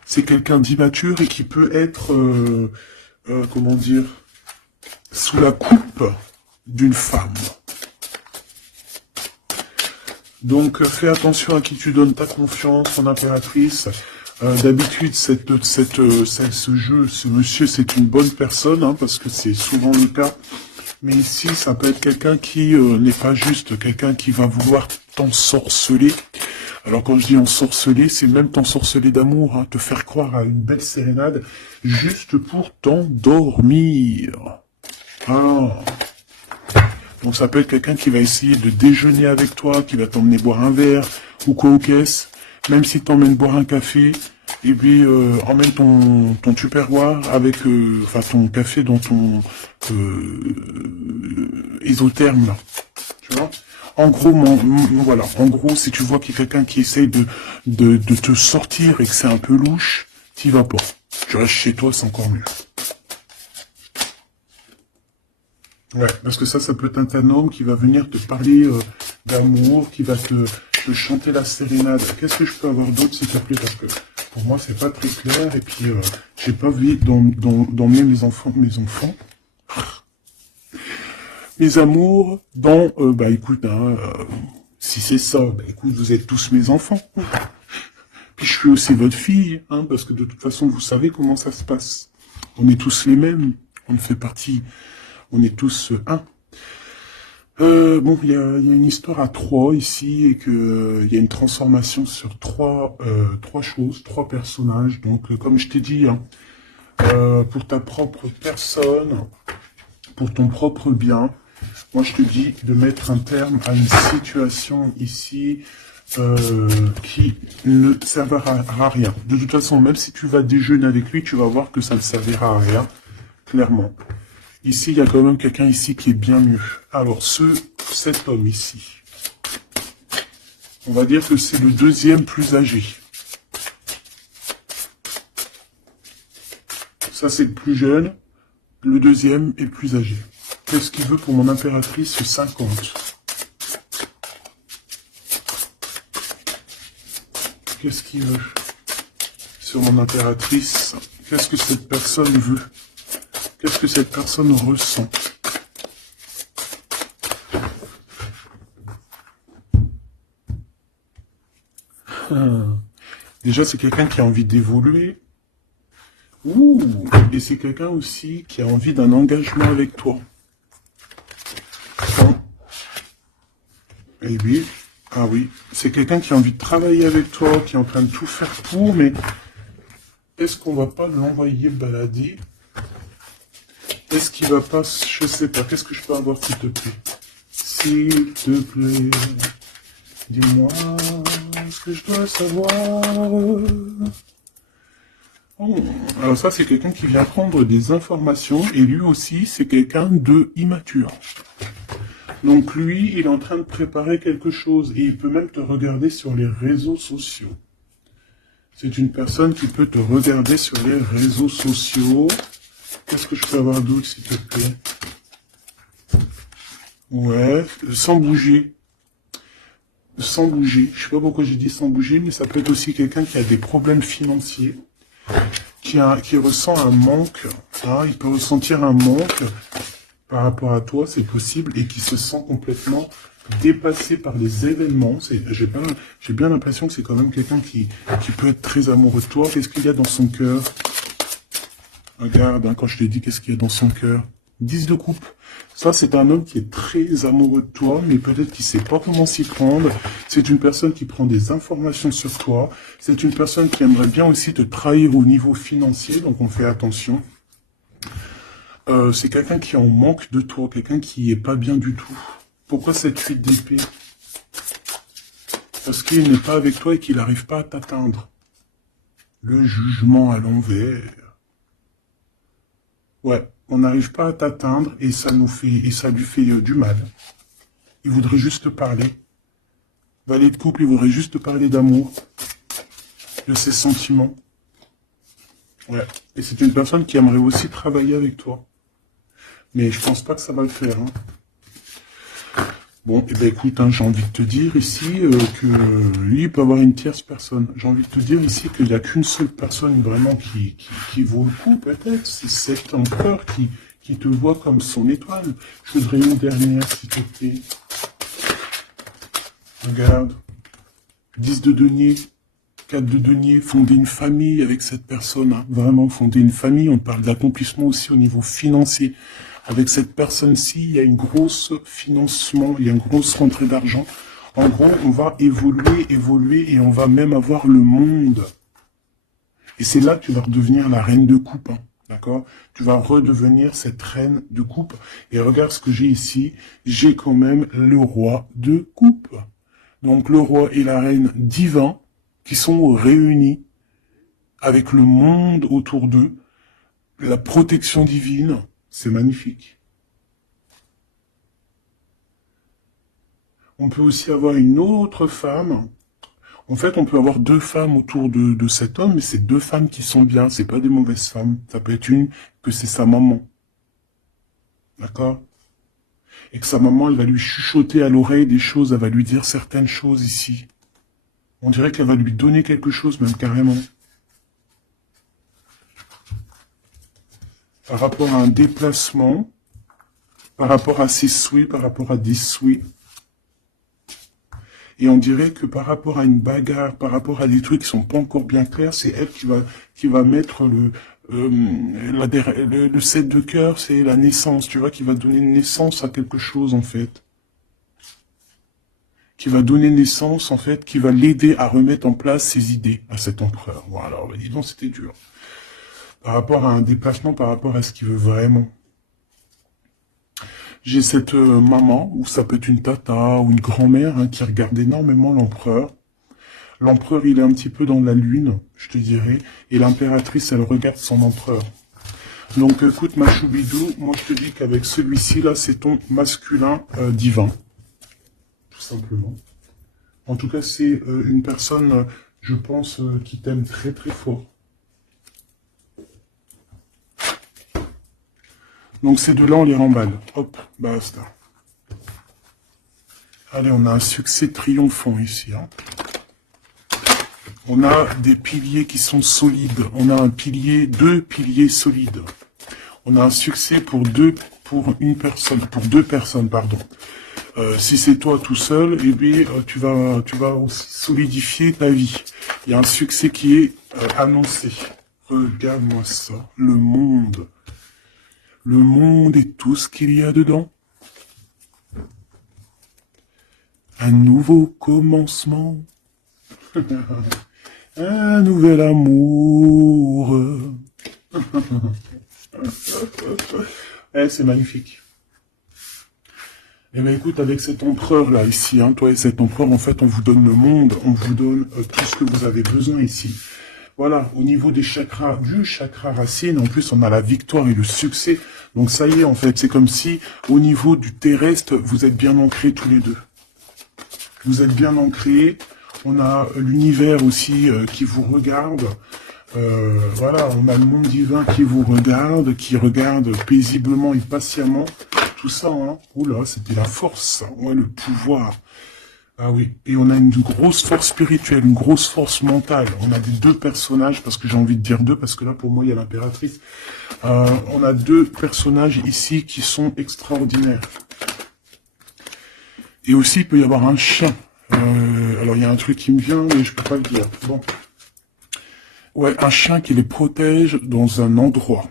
C'est quelqu'un d'immature et qui peut être... comment dire... sous la coupe d'une femme. Donc fais attention à qui tu donnes ta confiance, ton impératrice. D'habitude, ce monsieur, c'est une bonne personne, hein, parce que c'est souvent le cas. Mais ici, ça peut être quelqu'un qui n'est pas juste, quelqu'un qui va vouloir t'ensorceler. Alors quand je dis ensorceler, c'est même t'ensorceler d'amour, hein, te faire croire à une belle sérénade, juste pour t'endormir. Ah. Donc ça peut être quelqu'un qui va essayer de déjeuner avec toi, qui va t'emmener boire un verre, ou quoi aux caisses, même si t'emmènes boire un café, et puis emmène ton tupperware avec, enfin ton café dans ton isotherme, là, tu vois. En gros, voilà, en gros, si tu vois qu'il y a quelqu'un qui essaye de te sortir et que c'est un peu louche, t'y vas pas. Tu restes chez toi, c'est encore mieux. Ouais, parce que ça peut être un homme qui va venir te parler d'amour, qui va te chanter la sérénade. Qu'est-ce que je peux avoir d'autre, s'il te plaît? Parce que pour moi, c'est pas très clair. Et puis, j'ai pas envie d'emmener mes enfants, mes amours, dans... bah écoute, hein, si c'est ça, bah écoute, vous êtes tous mes enfants. Puis je suis aussi votre fille, hein, parce que de toute façon, vous savez comment ça se passe. On est tous les mêmes. On fait partie... On est tous un. Bon, il y a une histoire à 3 ici et que il y a une transformation sur trois choses, 3 personnages. Donc, comme je t'ai dit, hein, pour ta propre personne, pour ton propre bien, moi je te dis de mettre un terme à une situation ici qui ne servira à rien. De toute façon, même si tu vas déjeuner avec lui, tu vas voir que ça ne servira à rien, clairement. Ici, il y a quand même quelqu'un ici qui est bien mieux. Alors, cet homme ici, on va dire que c'est le deuxième plus âgé. Ça, c'est le plus jeune. Le deuxième est le plus âgé. Qu'est-ce qu'il veut pour mon impératrice 50? Qu'est-ce qu'il veut sur mon impératrice? Qu'est-ce que cette personne veut? Qu'est-ce que cette personne ressent? Déjà, c'est quelqu'un qui a envie d'évoluer. Ouh, et c'est quelqu'un aussi qui a envie d'un engagement avec toi. Et oui, ah oui, c'est quelqu'un qui a envie de travailler avec toi, qui est en train de tout faire pour, mais est-ce qu'on va pas l'envoyer balader? Est-ce qu'il va pas, je sais pas, qu'est-ce que je peux avoir, s'il te plaît? S'il te plaît, Dis-moi ce que je dois savoir. Oh, alors ça, c'est quelqu'un qui vient prendre des informations, et lui aussi, c'est quelqu'un de immature. Donc lui, il est en train de préparer quelque chose, et il peut même te regarder sur les réseaux sociaux. C'est une personne qui peut te regarder sur les réseaux sociaux. Qu'est-ce que je peux avoir d'autre, s'il te plaît? Ouais, sans bouger. Sans bouger. Je sais pas pourquoi j'ai dit sans bouger, mais ça peut être aussi quelqu'un qui a des problèmes financiers, qui ressent un manque. Hein, il peut ressentir un manque par rapport à toi, c'est possible, et qui se sent complètement dépassé par les événements. J'ai bien l'impression que c'est quand même quelqu'un qui peut être très amoureux de toi. Qu'est-ce qu'il y a dans son cœur? Regarde, hein, quand je te dis qu'est-ce qu'il y a dans son cœur. 10 de coupe. Ça, c'est un homme qui est très amoureux de toi, mais peut-être qu'il sait pas comment s'y prendre. C'est une personne qui prend des informations sur toi. C'est une personne qui aimerait bien aussi te trahir au niveau financier, donc on fait attention. C'est quelqu'un qui est en manque de toi, quelqu'un qui est pas bien du tout. Pourquoi cette 8 d'épée? Parce qu'il n'est pas avec toi et qu'il n'arrive pas à t'atteindre. Le jugement à l'envers. Ouais, on n'arrive pas à t'atteindre et ça lui fait du mal. Il voudrait juste te parler. Valet de couple, il voudrait juste te parler d'amour, de ses sentiments. Ouais, et c'est une personne qui aimerait aussi travailler avec toi. Mais je pense pas que ça va le faire. Hein. Bon, eh ben écoute, hein, j'ai envie de te dire ici que lui, il peut avoir une tierce personne. J'ai envie de te dire ici qu'il n'y a qu'une seule personne vraiment qui vaut le coup, peut-être. C'est cet empereur qui te voit comme son étoile. Je voudrais une dernière, s'il te plaît. Regarde. 10 de denier, 4 de denier, fonder une famille avec cette personne. Hein. Vraiment, fonder une famille. On parle d'accomplissement aussi au niveau financier. Avec cette personne-ci, il y a une grosse financement, il y a une grosse rentrée d'argent. En gros, on va évoluer et on va même avoir le monde. Et c'est là que tu vas redevenir la reine de coupe, hein, d'accord? Tu vas redevenir cette reine de coupe. Et regarde ce que j'ai ici, j'ai quand même le roi de coupe. Donc le roi et la reine divins qui sont réunis avec le monde autour d'eux, la protection divine. C'est magnifique. On peut aussi avoir une autre femme. En fait, on peut avoir deux femmes autour de cet homme, mais c'est deux femmes qui sont bien. C'est pas des mauvaises femmes. Ça peut être une que c'est sa maman. D'accord? Et que sa maman, elle va lui chuchoter à l'oreille des choses. Elle va lui dire certaines choses ici. On dirait qu'elle va lui donner quelque chose, même carrément. Par rapport à un déplacement, par rapport à ses souhaits, par rapport à des souhaits. Et on dirait que par rapport à une bagarre, par rapport à des trucs qui sont pas encore bien clairs, c'est elle qui va mettre le 7 de cœur, c'est la naissance, tu vois, qui va donner naissance à quelque chose, en fait. Qui va donner naissance, en fait, qui va l'aider à remettre en place ses idées à cet empereur. Voilà, alors, dis donc, c'était dur. Par rapport à un déplacement, par rapport à ce qu'il veut vraiment. J'ai cette maman, ou ça peut être une tata, ou une grand-mère, hein, qui regarde énormément l'empereur. L'empereur, il est un petit peu dans la lune, je te dirais, et l'impératrice, elle regarde son empereur. Donc, écoute, ma choubidou, moi, je te dis qu'avec celui-ci, là, c'est ton masculin divin. Tout simplement. En tout cas, c'est une personne, je pense, qui t'aime très, très fort. Donc ces deux-là, on les remballe. Hop, basta. Allez, on a un succès triomphant ici. Hein. On a des piliers qui sont solides. On a deux piliers solides. On a un succès pour deux personnes, pardon. Si c'est toi tout seul, eh bien, tu vas aussi solidifier ta vie. Il y a un succès qui est annoncé. Regarde-moi ça, le monde. Le monde et tout ce qu'il y a dedans. Un nouveau commencement. Un nouvel amour. C'est magnifique. Eh bien écoute, avec cet empereur là ici, hein, toi et cet empereur, en fait, on vous donne le monde, on vous donne tout ce que vous avez besoin ici. Voilà, au niveau des chakras, du chakra racine, en plus on a la victoire et le succès. Donc ça y est, en fait, c'est comme si au niveau du terrestre, vous êtes bien ancrés tous les deux. Vous êtes bien ancrés. On a l'univers aussi qui vous regarde. Voilà, on a le monde divin qui vous regarde paisiblement et patiemment. Tout ça, hein. Oula, c'était la force, ça. Ouais, le pouvoir. Ah oui, et on a une grosse force spirituelle, une grosse force mentale. On a des deux personnages, parce que j'ai envie de dire deux, parce que là, pour moi, il y a l'impératrice. On a deux personnages ici qui sont extraordinaires. Et aussi, il peut y avoir un chien. Alors, il y a un truc qui me vient, mais je peux pas le dire. Bon. Ouais, un chien qui les protège dans un endroit.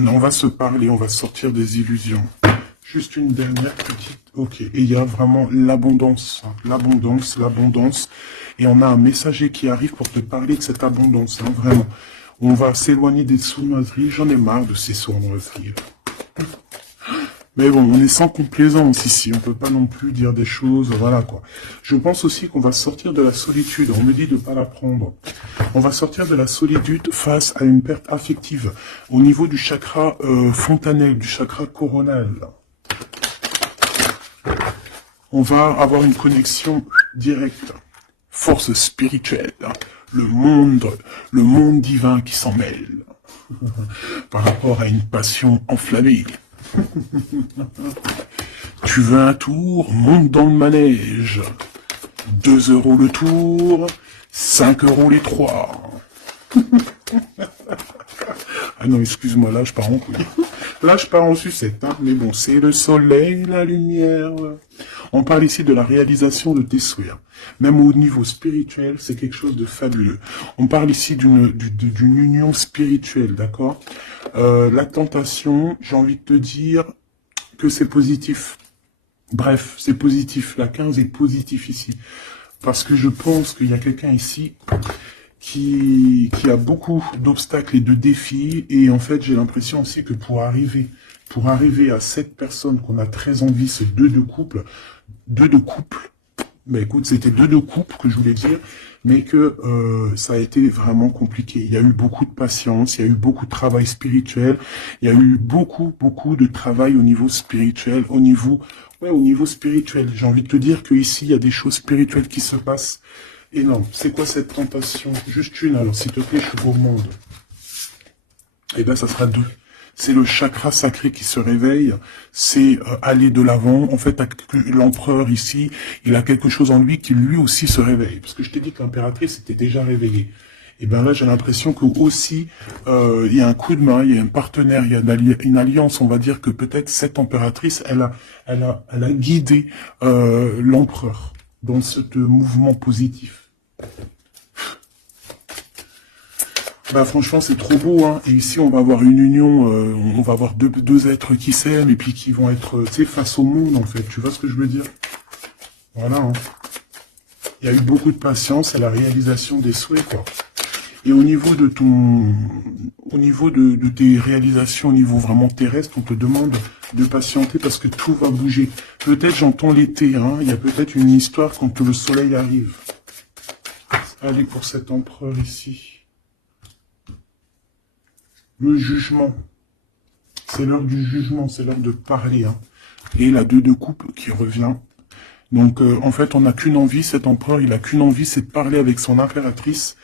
On va se parler, on va sortir des illusions. Juste une dernière petite... Ok, et il y a vraiment l'abondance, hein. L'abondance, l'abondance. Et on a un messager qui arrive pour te parler de cette abondance, hein, vraiment. On va s'éloigner des sournoiseries, j'en ai marre de ces sournoiseries. Mais bon, on est sans complaisance ici, on peut pas non plus dire des choses, voilà quoi. Je pense aussi qu'on va sortir de la solitude, on me dit de pas la prendre. On va sortir de la solitude face à une perte affective au niveau du chakra fontanel, du chakra coronal. On va avoir une connexion directe, force spirituelle, le monde divin qui s'en mêle par rapport à une passion enflammée. Tu veux un tour? Monte dans le manège. 2 € le tour, 5 € les 3. Ah non, excuse-moi, là je pars en couille. Là je pars en sucette, hein. Mais bon, c'est le soleil, la lumière. On parle ici de la réalisation de tes souhaits. Même au niveau spirituel, c'est quelque chose de fabuleux. On parle ici d'une union spirituelle, d'accord? La tentation, j'ai envie de te dire que c'est positif. Bref, c'est positif. La 15 est positif ici. Parce que je pense qu'il y a quelqu'un ici qui a beaucoup d'obstacles et de défis. Et en fait, j'ai l'impression aussi que pour arriver à cette personne qu'on a très envie, c'est deux de couple, ben écoute, c'était deux de couple que je voulais dire, mais que ça a été vraiment compliqué. Il y a eu beaucoup de patience, il y a eu beaucoup de travail spirituel, il y a eu beaucoup de travail au niveau spirituel, au niveau spirituel. J'ai envie de te dire que ici il y a des choses spirituelles qui se passent. Et non, c'est quoi cette tentation? Juste une, alors s'il te plaît, je suis gourmande. Eh ben, ça sera deux. C'est le chakra sacré qui se réveille, c'est aller de l'avant. En fait, l'empereur ici, il a quelque chose en lui qui lui aussi se réveille. Parce que je t'ai dit que l'impératrice était déjà réveillée. Et bien là, j'ai l'impression que aussi, il y a un coup de main, il y a un partenaire, il y a une alliance. On va dire que peut-être cette impératrice, elle a guidé l'empereur dans ce mouvement positif. Bah franchement c'est trop beau, hein. Et ici on va avoir une union, on va avoir deux êtres qui s'aiment et puis qui vont être, tu sais, face au monde en fait. Tu vois ce que je veux dire? Voilà, hein. Il y a eu beaucoup de patience à la réalisation des souhaits, quoi. Et au niveau de tes réalisations au niveau vraiment terrestre, on te demande de patienter parce que tout va bouger. Peut-être j'entends l'été, hein. Il y a peut-être une histoire quand le soleil arrive. Allez, pour cet empereur ici. Le jugement. C'est l'heure du jugement, c'est l'heure de parler, hein. Et la 2 de coupe qui revient. Donc, en fait, on n'a qu'une envie, cet empereur, il a qu'une envie, c'est de parler avec son impératrice,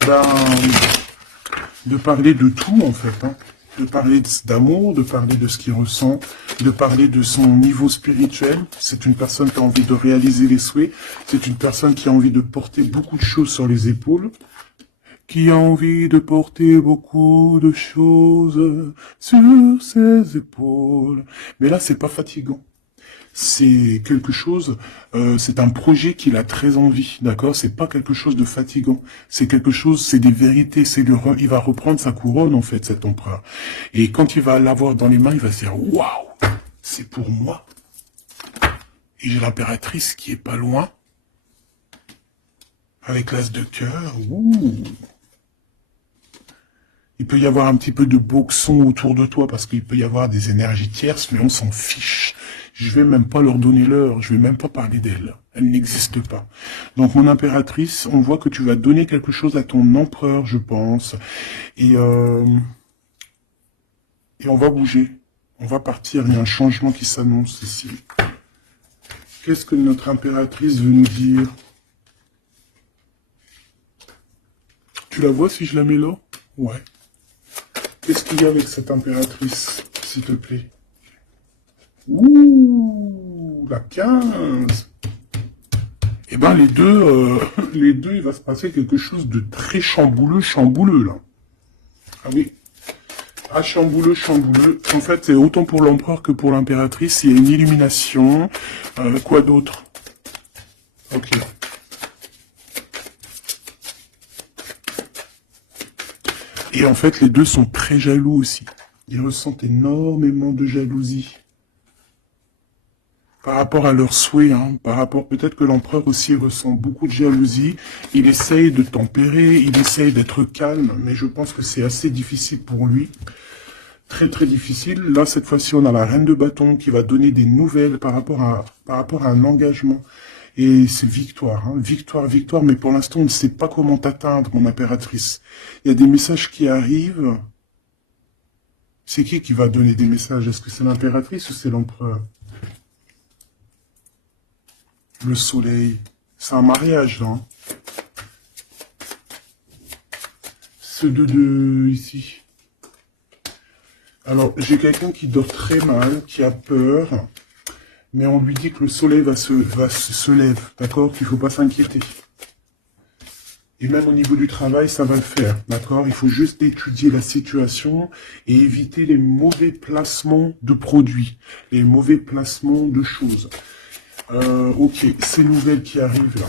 de parler de tout, en fait, hein. De parler d'amour, de parler de ce qu'il ressent, de parler de son niveau spirituel. C'est une personne qui a envie de réaliser les souhaits. C'est une personne qui a envie de porter beaucoup de choses sur les épaules. Qui a envie de porter beaucoup de choses sur ses épaules. Mais là, c'est pas fatigant. C'est quelque chose, c'est un projet qu'il a très envie, d'accord? C'est pas quelque chose de fatigant. C'est quelque chose, c'est des vérités, il va reprendre sa couronne, en fait, cet empereur. Et quand il va l'avoir dans les mains, il va se dire, waouh, c'est pour moi. Et j'ai l'impératrice qui est pas loin, avec l'as de cœur, ouh. Il peut y avoir un petit peu de boxon autour de toi parce qu'il peut y avoir des énergies tierces, mais on s'en fiche. Je vais même pas leur donner l'heure, je vais même pas parler d'elle. Elle n'existe pas. Donc mon impératrice, on voit que tu vas donner quelque chose à ton empereur, je pense. Et, euh, et on va bouger. On va partir, il y a un changement qui s'annonce ici. Qu'est-ce que notre impératrice veut nous dire? Tu la vois si je la mets là? Ouais. Qu'est-ce qu'il y a avec cette impératrice, s'il te plaît? Ouh, la 15. Eh ben, les deux, il va se passer quelque chose de très chambouleux, là. Ah oui. Ah, chambouleux. En fait, c'est autant pour l'empereur que pour l'impératrice. Il y a une illumination. Quoi d'autre? Ok. Et en fait, les deux sont très jaloux aussi. Ils ressentent énormément de jalousie. Par rapport à leurs souhaits, hein, par rapport, peut-être que l'empereur aussi ressent beaucoup de jalousie. Il essaye de tempérer, il essaye d'être calme, mais je pense que c'est assez difficile pour lui. Très très difficile. Là, cette fois-ci, on a la reine de bâton qui va donner des nouvelles par rapport à un engagement. Et c'est victoire, hein. Victoire, mais pour l'instant, on ne sait pas comment t'atteindre, mon impératrice. Il y a des messages qui arrivent. C'est qui va donner des messages? Est-ce que c'est l'impératrice ou c'est l'empereur? Le soleil. C'est un mariage, là. Hein. Ce 2 ici. Alors, j'ai quelqu'un qui dort très mal, qui a peur, mais on lui dit que le soleil se lève, d'accord? Qu'il ne faut pas s'inquiéter. Et même au niveau du travail, ça va le faire, d'accord? Il faut juste étudier la situation et éviter les mauvais placements de produits, les mauvais placements de choses. Ok, ces nouvelles qui arrivent là,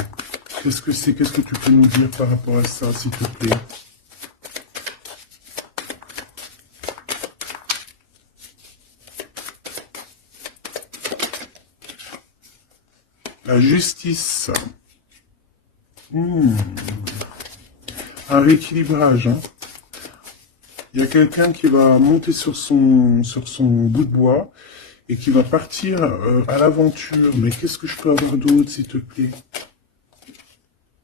qu'est-ce que c'est? Qu'est-ce que tu peux nous dire par rapport à ça, s'il te plaît? La justice. Un rééquilibrage. Hein. Il y a quelqu'un qui va monter sur son bout de bois et qui va partir à l'aventure. Mais qu'est-ce que je peux avoir d'autre, s'il te plaît?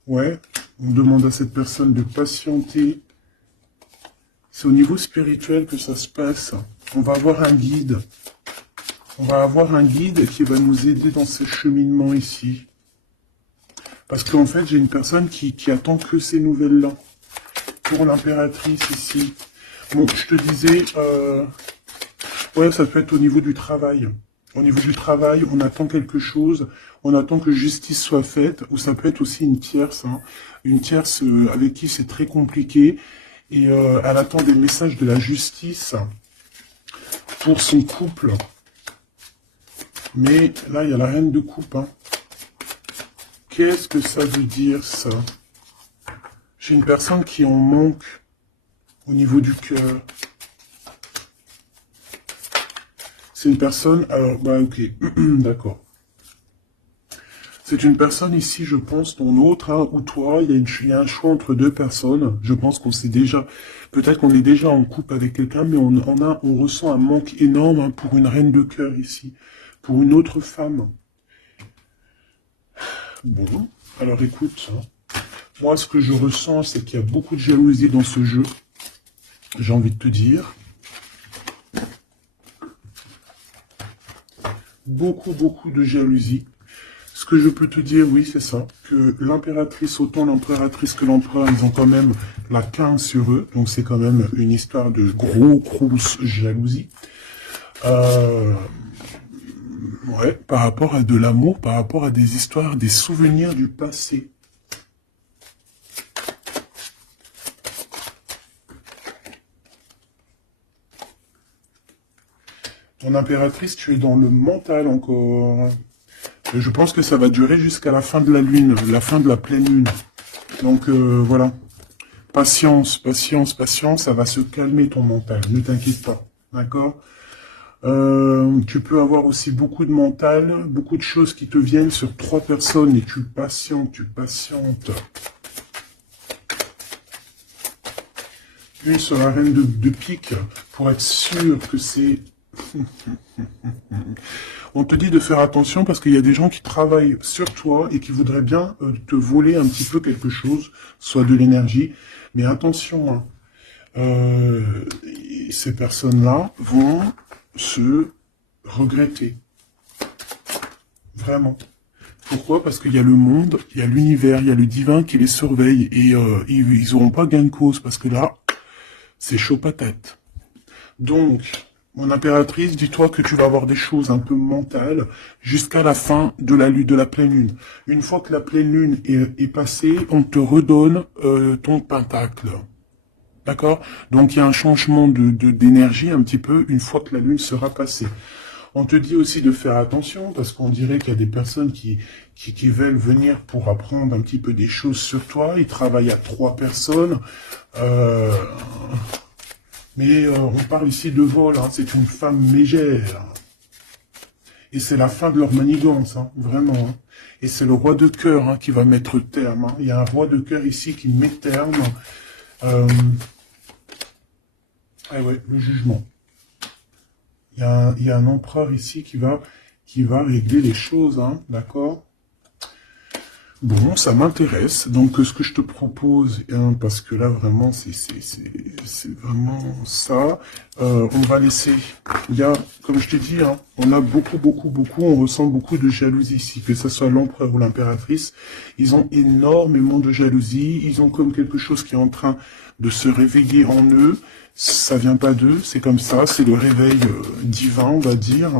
Ouais, on demande à cette personne de patienter. C'est au niveau spirituel que ça se passe. On va avoir un guide. On va avoir un guide qui va nous aider dans ce cheminement ici. Parce qu'en fait, j'ai une personne qui attend que ces nouvelles-là. Pour l'impératrice ici. Bon, je te disais, ouais, ça peut être au niveau du travail. Au niveau du travail, on attend quelque chose, on attend que justice soit faite, ou ça peut être aussi une tierce, hein, une tierce avec qui c'est très compliqué, et elle attend des messages de la justice pour son couple. Mais là, il y a la reine de coupe. Hein. Qu'est-ce que ça veut dire, ça? J'ai une personne qui en manque au niveau du cœur. C'est une personne... Alors, bah ok, d'accord. C'est une personne ici, je pense, ton autre, hein, ou toi, il y a un choix entre deux personnes. Je pense qu'on sait déjà... Peut-être qu'on est déjà en couple avec quelqu'un, mais on ressent un manque énorme hein, pour une reine de cœur ici. Pour une autre femme. Bon, alors écoute... Hein. Moi, ce que je ressens, c'est qu'il y a beaucoup de jalousie dans ce jeu. J'ai envie de te dire. Beaucoup de jalousie. Ce que je peux te dire, oui, c'est ça. Que l'impératrice, autant l'impératrice que l'empereur, ils ont quand même la 15 sur eux. Donc, c'est quand même une histoire de grosse jalousie. Ouais, par rapport à de l'amour, par rapport à des histoires, des souvenirs du passé. Ton impératrice, tu es dans le mental encore. Je pense que ça va durer jusqu'à la fin de la lune, la fin de la pleine lune. Donc voilà. Patience, ça va se calmer ton mental, ne t'inquiète pas. D'accord? Tu peux avoir aussi beaucoup de mental, beaucoup de choses qui te viennent sur 3 personnes et tu patientes. une sur la reine de pique, pour être sûr que c'est... On te dit de faire attention parce qu'il y a des gens qui travaillent sur toi et qui voudraient bien te voler un petit peu quelque chose, soit de l'énergie. Mais attention, hein, ces personnes-là vont se regretter. Vraiment. Pourquoi? Parce qu'il y a le monde, il y a l'univers, il y a le divin qui les surveille et ils n'auront pas gain de cause parce que là, c'est chaud patate. Donc, mon impératrice, dis-toi que tu vas avoir des choses un peu mentales jusqu'à la fin de la pleine lune. Une fois que la pleine lune est passée, on te redonne ton pentacle. D'accord? Donc il y a un changement d'énergie un petit peu une fois que la lune sera passée. On te dit aussi de faire attention parce qu'on dirait qu'il y a des personnes qui veulent venir pour apprendre un petit peu des choses sur toi. Ils travaillent à 3 personnes. Mais on parle ici de vol, hein, c'est une femme mégère. Et c'est la fin de leur manigance, hein, vraiment. Hein. Et c'est le roi de cœur hein, qui va mettre terme. Hein. Il y a un roi de cœur ici qui met terme. Ah ouais, le jugement. Il y a un empereur ici qui va régler les choses, hein, d'accord? Bon, ça m'intéresse. Donc, ce que je te propose, hein, parce que là, vraiment, c'est vraiment ça. On va laisser... Il y a, comme je t'ai dit, hein, on a beaucoup, on ressent beaucoup de jalousie ici, que ce soit l'empereur ou l'impératrice. Ils ont énormément de jalousie. Ils ont comme quelque chose qui est en train de se réveiller en eux. Ça vient pas d'eux, c'est comme ça. C'est le réveil divin, on va dire.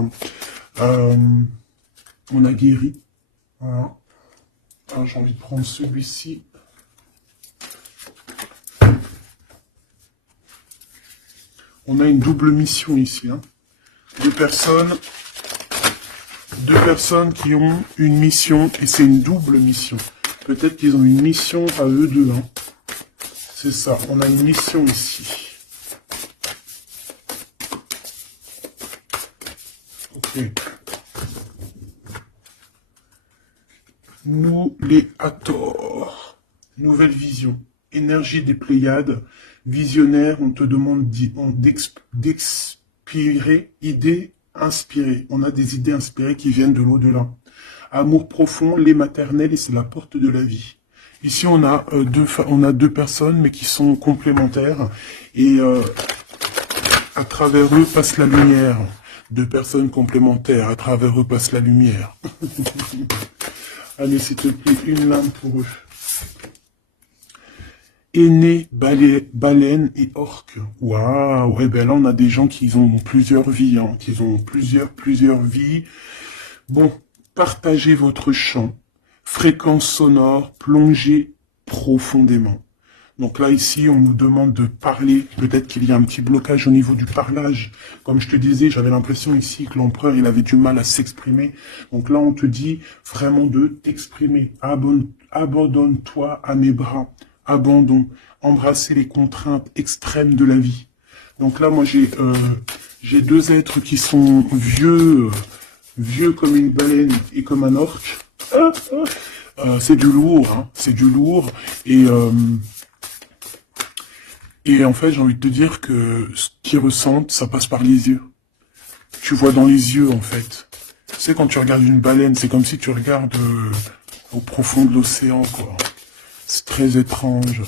On a guéri. Voilà. Ah, j'ai envie de prendre celui-ci. On a une double mission ici. Hein. Deux personnes qui ont une mission, et c'est une double mission. Peut-être qu'ils ont une mission à eux deux. Hein. C'est ça, on a une mission ici. Ok. Nous les Hathor. Nouvelle vision. Énergie des Pléiades. Visionnaire, on te demande d'expirer, idées inspirées. On a des idées inspirées qui viennent de l'au-delà. Amour profond, lait maternel, et c'est la porte de la vie. Ici, on a deux personnes, mais qui sont complémentaires. Et à travers eux passe la lumière. 2 personnes complémentaires, à travers eux passe la lumière. Allez, s'il te plaît, une lame pour eux. Aîné, baleine et orque. Waouh, ouais, ben là, on a des gens qui ont plusieurs vies, hein, qui ont plusieurs vies. Bon, partagez votre champ. Fréquence sonore, plongez profondément. Donc là, ici, on nous demande de parler. Peut-être qu'il y a un petit blocage au niveau du parlage. Comme je te disais, j'avais l'impression ici que l'empereur, il avait du mal à s'exprimer. Donc là, on te dit vraiment de t'exprimer. Abandonne-toi à mes bras. Abandon. Embrasser les contraintes extrêmes de la vie. Donc là, moi, j'ai 2 êtres qui sont vieux comme une baleine et comme un orque. C'est du lourd, hein. C'est du lourd. Et en fait, j'ai envie de te dire que ce qu'ils ressentent, ça passe par les yeux. Tu vois dans les yeux, en fait. Tu sais, quand tu regardes une baleine, c'est comme si tu regardes au profond de l'océan, quoi. C'est très étrange.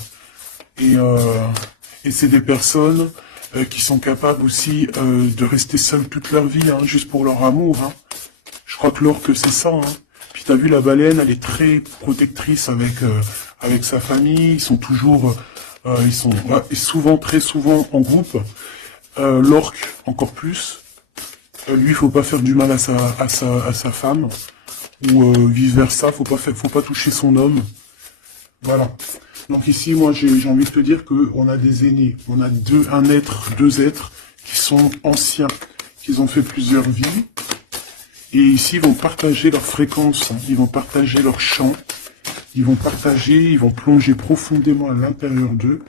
Et c'est des personnes qui sont capables aussi de rester seules toute leur vie, hein, juste pour leur amour. Hein. Je crois que l'orque, c'est ça. Hein. Puis t'as vu, la baleine, elle est très protectrice avec sa famille. Ils sont toujours... ils sont très souvent en groupe. L'orque, encore plus. Lui, il faut pas faire du mal à sa femme. Ou vice versa, faut pas toucher son homme. Voilà. Donc ici, moi, j'ai envie de te dire qu'on a des aînés. On a deux êtres qui sont anciens, qui ont fait plusieurs vies. Et ici, ils vont partager leur fréquence. Hein. Ils vont partager leur chant. Ils vont plonger profondément à l'intérieur d'eux.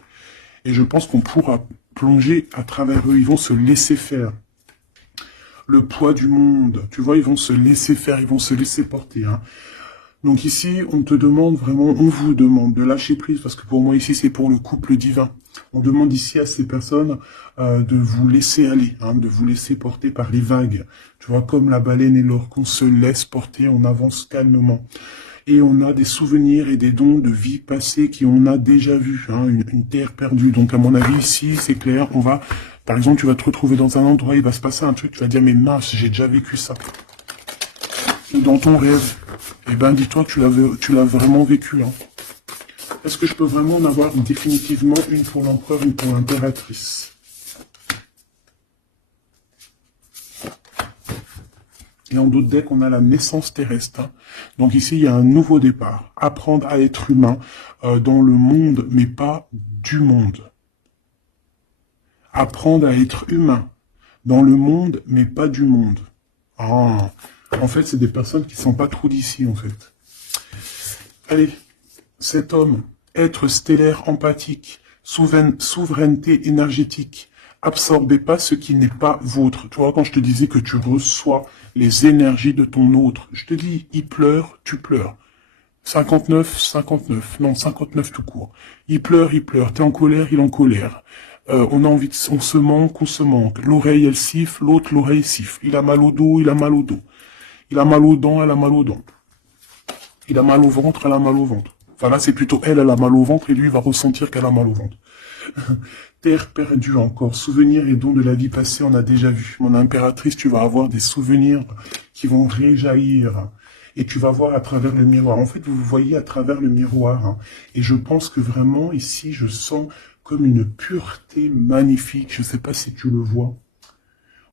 Et je pense qu'on pourra plonger à travers eux. Ils vont se laisser faire. Le poids du monde. Tu vois, ils vont se laisser faire. Ils vont se laisser porter. Hein. Donc ici, on te demande vraiment, on vous demande de lâcher prise. Parce que pour moi, ici, c'est pour le couple divin. On demande ici à ces personnes de vous laisser aller, hein, de vous laisser porter par les vagues. Tu vois, comme la baleine et l'orque, on se laisse porter, on avance calmement. Et on a des souvenirs et des dons de vie passée qu'on a déjà vus, hein, une terre perdue. Donc à mon avis, ici, c'est clair, on va... Par exemple, tu vas te retrouver dans un endroit, il va se passer un truc, tu vas dire, mais mince, j'ai déjà vécu ça. Ou dans ton rêve, eh ben dis-toi que tu l'as vraiment vécu. Hein. Est-ce que je peux vraiment en avoir définitivement une pour l'empereur, une pour l'impératrice? Et en d'autres decks, on a la naissance terrestre. Hein. Donc ici, il y a un nouveau départ. Apprendre à être humain dans le monde, mais pas du monde. Apprendre à être humain dans le monde, mais pas du monde. Ah, en fait, c'est des personnes qui sont pas trop d'ici, en fait. Allez, cet homme, être stellaire empathique, souveraineté énergétique, absorbez pas ce qui n'est pas vôtre. Tu vois, quand je te disais que tu reçois les énergies de ton autre, je te dis, il pleure, tu pleures. 59, 59, non, 59 tout court. Il pleure, t'es en colère, il est en colère. On a envie de, on se manque. L'oreille, elle siffle, l'autre, l'oreille siffle. Il a mal au dos, il a mal au dos. Il a mal aux dents, elle a mal aux dents. Il a mal au ventre, elle a mal au ventre. Enfin là, c'est plutôt elle a mal au ventre et lui va ressentir qu'elle a mal au ventre. Terre perdue encore, souvenirs et dons de la vie passée, on a déjà vu. Mon impératrice, tu vas avoir des souvenirs qui vont réjaillir. Et tu vas voir à travers le miroir. En fait, vous voyez à travers le miroir. Hein. Et je pense que vraiment, ici, je sens comme une pureté magnifique. Je ne sais pas si tu le vois.